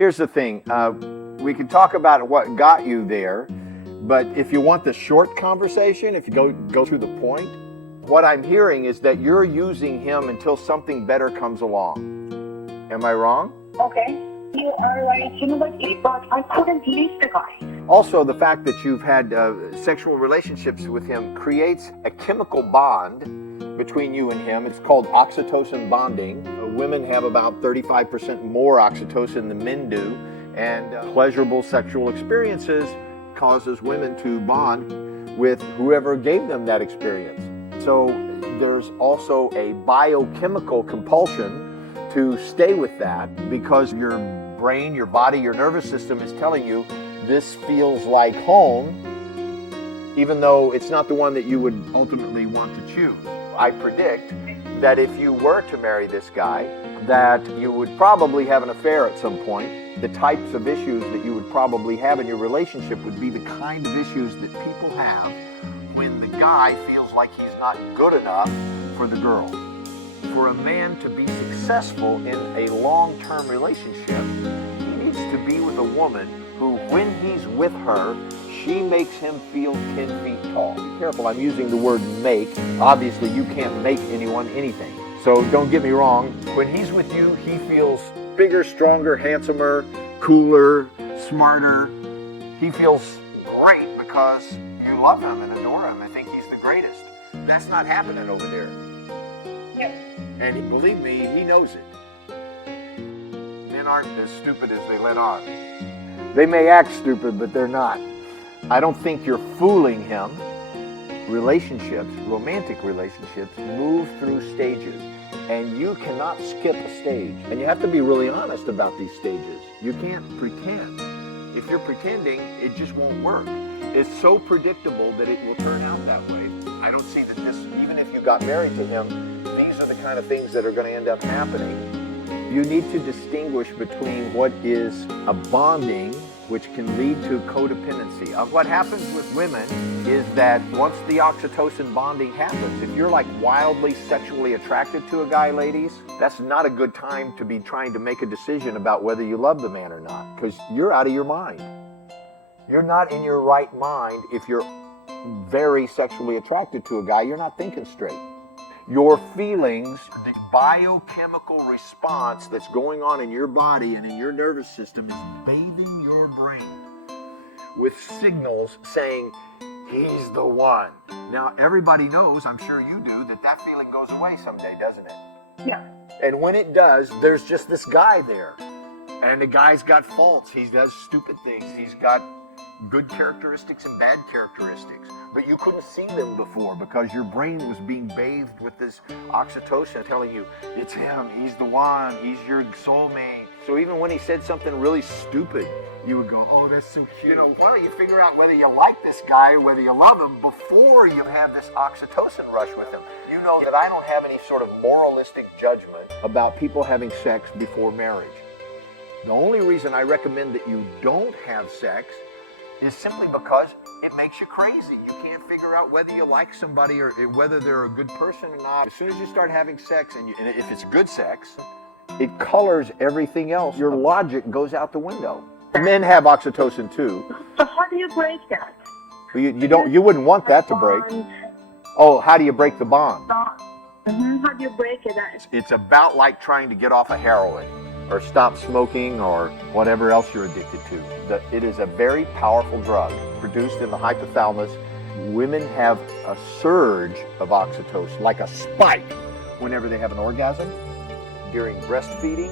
Here's the thing. We can talk about what got you there, but if you want the short conversation, if you go to the point, what I'm hearing is that you're using him until something better comes along. Am I wrong? Okay. You are right. But I couldn't leave the guy. Also, the fact that you've had sexual relationships with him creates a chemical bond between you and him. It's called oxytocin bonding. Women have about 35% more oxytocin than men do, and pleasurable sexual experiences causes women to bond with whoever gave them that experience. So there's also a biochemical compulsion to stay with that because your brain, your body, your nervous system is telling you this feels like home, even though it's not the one that you would ultimately want to choose. I predict that if you were to marry this guy, that you would probably have an affair at some point. The types of issues that you would probably have in your relationship would be the kind of issues that people have when the guy feels like he's not good enough for the girl. For a man to be successful in a long-term relationship, he needs to be with a woman who, when he's with her, she makes him feel 10 feet tall. Be careful, I'm using the word make. Obviously, you can't make anyone anything. So don't get me wrong. When he's with you, he feels bigger, stronger, handsomer, cooler, smarter. He feels great because you love him and adore him. I think he's the greatest. That's not happening over there. Yes. And believe me, he knows it. Men aren't as stupid as they let on. They may act stupid, but they're not. I don't think you're fooling him. Relationships, romantic relationships, move through stages. And you cannot skip a stage. And you have to be really honest about these stages. You can't pretend. If you're pretending, it just won't work. It's so predictable that it will turn out that way. I don't see that this, even if you got married to him, these are the kind of things that are going to end up happening. You need to distinguish between what is a bonding, which can lead to codependency. What happens with women is that once the oxytocin bonding happens, if you're like wildly sexually attracted to a guy, ladies, that's not a good time to be trying to make a decision about whether you love the man or not, because you're out of your mind. You're not in your right mind if you're very sexually attracted to a guy. You're not thinking straight. Your feelings, the biochemical response that's going on in your body and in your nervous system is bathing your brain with signals saying, he's the one. Now, everybody knows, I'm sure you do, that feeling goes away someday, doesn't it? Yeah. And when it does, there's just this guy there. And the guy's got faults. He does stupid things. He's got good characteristics and bad characteristics. But you couldn't see them before because your brain was being bathed with this oxytocin telling you, it's him, he's the one, he's your soulmate. So even when he said something really stupid, you would go, oh, that's so cute. You know, why don't you figure out whether you like this guy or whether you love him before you have this oxytocin rush with him. You know that I don't have any sort of moralistic judgment about people having sex before marriage. The only reason I recommend that you don't have sex is simply because it makes you crazy. You can't figure out whether you like somebody or whether they're a good person or not. As soon as you start having sex, and if it's good sex, it colors everything else. Your logic goes out the window. Men have oxytocin too. So how do you break that? You wouldn't want that to break. Oh, how do you break the bond? How do you break it? It's about like trying to get off of heroin or stop smoking or whatever else you're addicted to. It is a very powerful drug produced in the hypothalamus. Women have a surge of oxytocin, like a spike, whenever they have an orgasm. During breastfeeding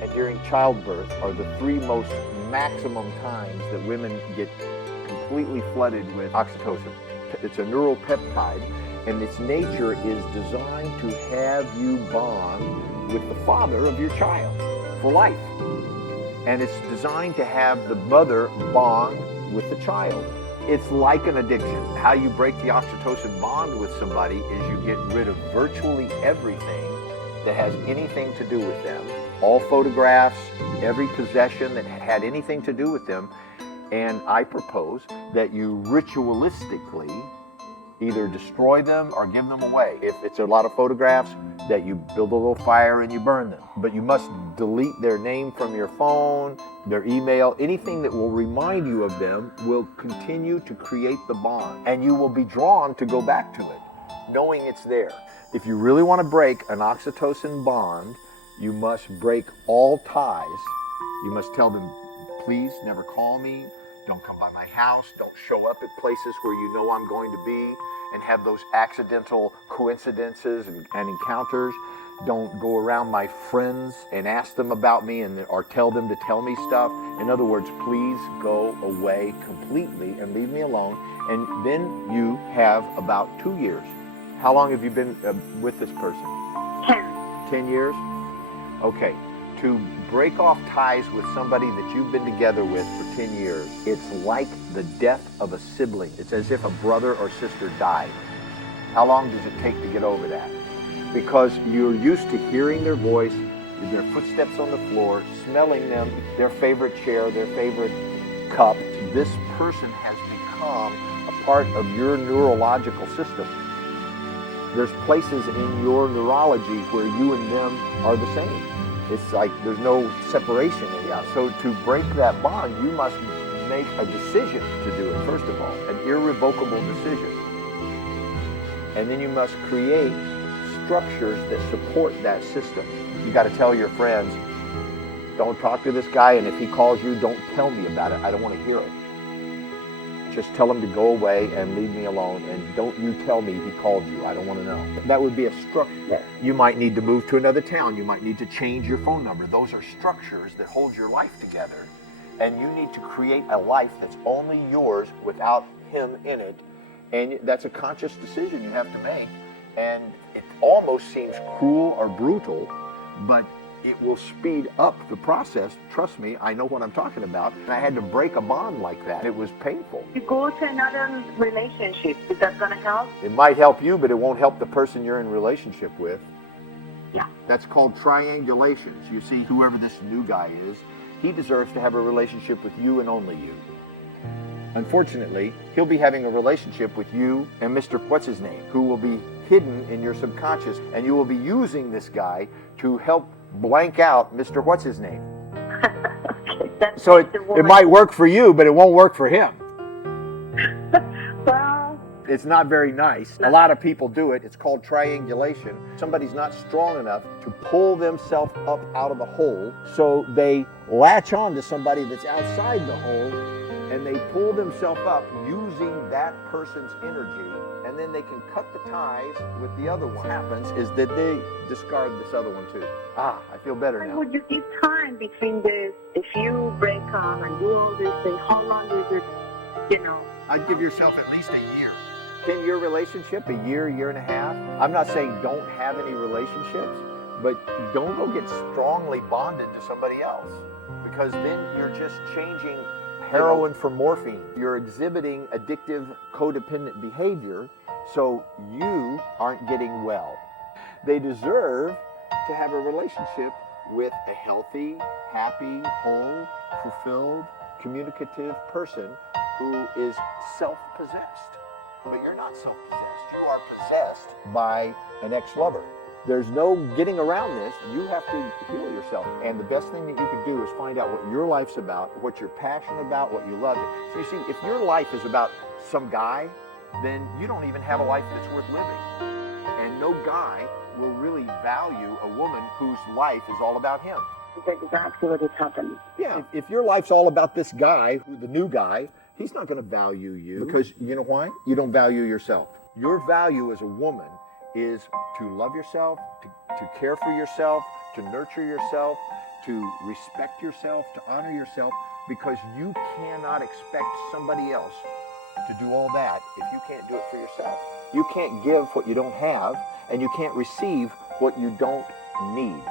and during childbirth are the three most maximum times that women get completely flooded with oxytocin. It's a neuropeptide, and its nature is designed to have you bond with the father of your child for life. And it's designed to have the mother bond with the child. It's like an addiction. How you break the oxytocin bond with somebody is you get rid of virtually everything that has anything to do with them. All photographs, every possession that had anything to do with them. And I propose that you ritualistically either destroy them or give them away. If it's a lot of photographs, that you build a little fire and you burn them. But you must delete their name from your phone, their email, anything that will remind you of them will continue to create the bond. And you will be drawn to go back to it, knowing it's there. If you really want to break an oxytocin bond, you must break all ties. You must tell them, please never call me, don't come by my house, don't show up at places where you know I'm going to be, and have those accidental coincidences and encounters. Don't go around my friends and ask them about me or tell them to tell me stuff. In other words, please go away completely and leave me alone. And then you have about 2 years. How long have you been with this person? 10. 10 years? Okay. To break off ties with somebody that you've been together with for 10 years, it's like the death of a sibling. It's as if a brother or sister died. How long does it take to get over that? Because you're used to hearing their voice, their footsteps on the floor, smelling them, their favorite chair, their favorite cup. This person has become a part of your neurological system. There's places in your neurology where you and them are the same. It's like there's no separation. So to break that bond, you must make a decision to do it, first of all, an irrevocable decision. And then you must create structures that support that system. You got to tell your friends, don't talk to this guy, and if he calls you, don't tell me about it. I don't want to hear it. Just tell him to go away and leave me alone, and don't you tell me he called you. I don't want to know. That would be a structure. You might need to move to another town. You might need to change your phone number. Those are structures that hold your life together. And you need to create a life that's only yours without him in it. And that's a conscious decision you have to make. And it almost seems cruel or brutal, but it will speed up the process. Trust me, I know what I'm talking about. And I had to break a bond like that. It was painful. To go to another relationship, is that going to help? It might help you, but it won't help the person you're in relationship with. Yeah. That's called triangulations. You see, whoever this new guy is, he deserves to have a relationship with you and only you. Unfortunately, he'll be having a relationship with you and Mr. What's-His-Name, who will be hidden in your subconscious, and you will be using this guy to help blank out Mr. What's-His-Name. So it might work for you, but it won't work for him. Well, It's not very nice. A lot of people do it. It's called triangulation. Somebody's not strong enough to pull themselves up out of the hole, so they latch on to somebody that's outside the hole, and they pull themselves up using that person's energy, and then they can cut the ties with the other one. What happens is that they discard this other one too. I feel better now. would you give time between this? If you break up and do all these things, how long is it, I'd give yourself at least a year. 10-year relationship, a year and a half. I'm not saying don't have any relationships, but don't go get strongly bonded to somebody else, because then you're just changing heroin for morphine. You're exhibiting addictive, codependent behavior, so you aren't getting well. They deserve to have a relationship with a healthy, happy, whole, fulfilled, communicative person who is self-possessed. But you're not self-possessed. You are possessed by an ex-lover. There's no getting around this. You have to heal yourself. And the best thing that you can do is find out what your life's about, what you're passionate about, what you love. So you see, if your life is about some guy, then you don't even have a life that's worth living. And no guy will really value a woman whose life is all about him. That's exactly what is happening. Yeah, if your life's all about this guy, the new guy, he's not going to value you, because you know why? You don't value yourself. Your value as a woman is to love yourself, to care for yourself, to nurture yourself, to respect yourself, to honor yourself, because you cannot expect somebody else to do all that if you can't do it for yourself. You can't give what you don't have, and you can't receive what you don't need.